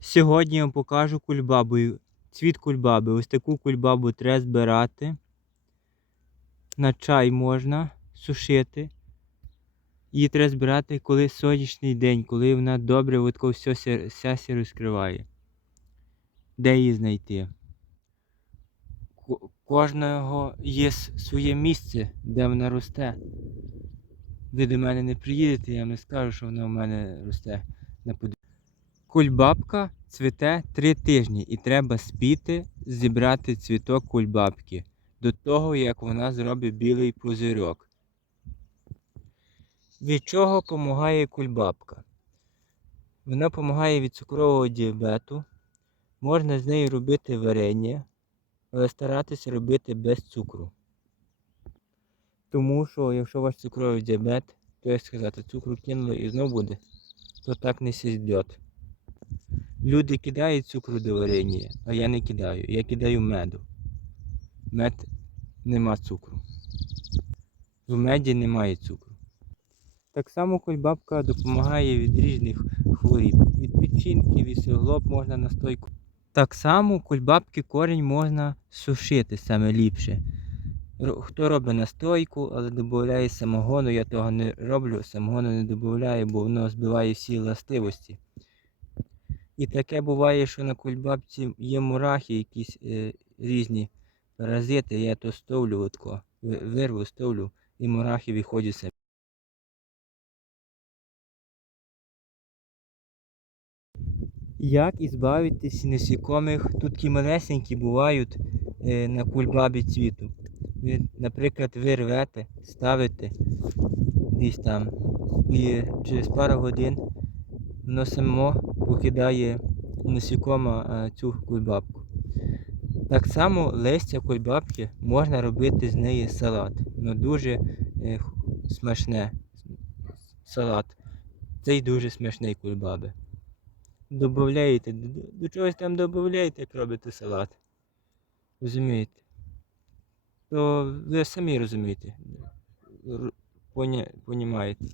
Сьогодні я вам покажу кульбабу. Цвіт кульбаби. Ось таку кульбабу треба збирати. На чай можна сушити. Її треба збирати, коли сонячний день, коли вона добре от тако все ся- розкриває. Де її знайти? Кожного є своє місце, де вона росте. Ви до мене не приїдете, я вам не скажу, що вона у мене росте на подвір'ї. Кульбабка цвіте три тижні і треба спіти, зібрати цвіток кульбабки до того, як вона зробить білий пузирьок. Від чого допомагає кульбабка? Вона допомагає від цукрового діабету. Можна з нею робити варення, але старатися робити без цукру. Тому що якщо у вас цукровий діабет, то як сказати, цукру кинули і знов буде, то так не сійдет. Люди кидають цукру до варення, а я не кидаю. Я кидаю меду. Мед нема цукру. В меді немає цукру. Так само кульбабка допомагає від різних хворіб. Від печінки, від суглоб можна настойку. Так само кульбабки корінь можна сушити саме ліпше. Хто робить настойку, але додає самогону, я того не роблю, самогону не додаю, бо воно збиває всі властивості. І таке буває, що на кульбабці є мурахи, якісь е, різні паразити, я то стовлю отко, вирву, стовлю, і мурахи виходять самі. Як ізбавитись насікомих? Тут такі малесенькі бувають е, на кульбабі цвіту. Ви, наприклад, ви рвете, ставите десь там, і через пару годин воно само покидає насікома е, цю кульбабку. Так само листя кульбабки можна робити з неї салат. Воно дуже е, смачне салат. Цей дуже смачний кульбаби. Добавляєте, до, чогось там додаєте, як робите салат. Розумієте? То ви самі розумієте. Понімаєте.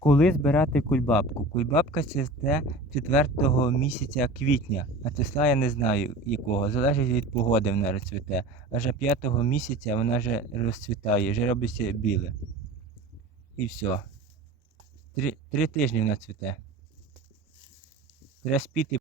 Коли збирати кульбабку? Кульбабка цвіте 4 місяця квітня, а числа я не знаю якого, залежить від погоди вона розцвіте. Аж 5 місяця вона вже розцвітає, вже робиться біле. І все. Три, три тижні вона цвіте. Треба спіти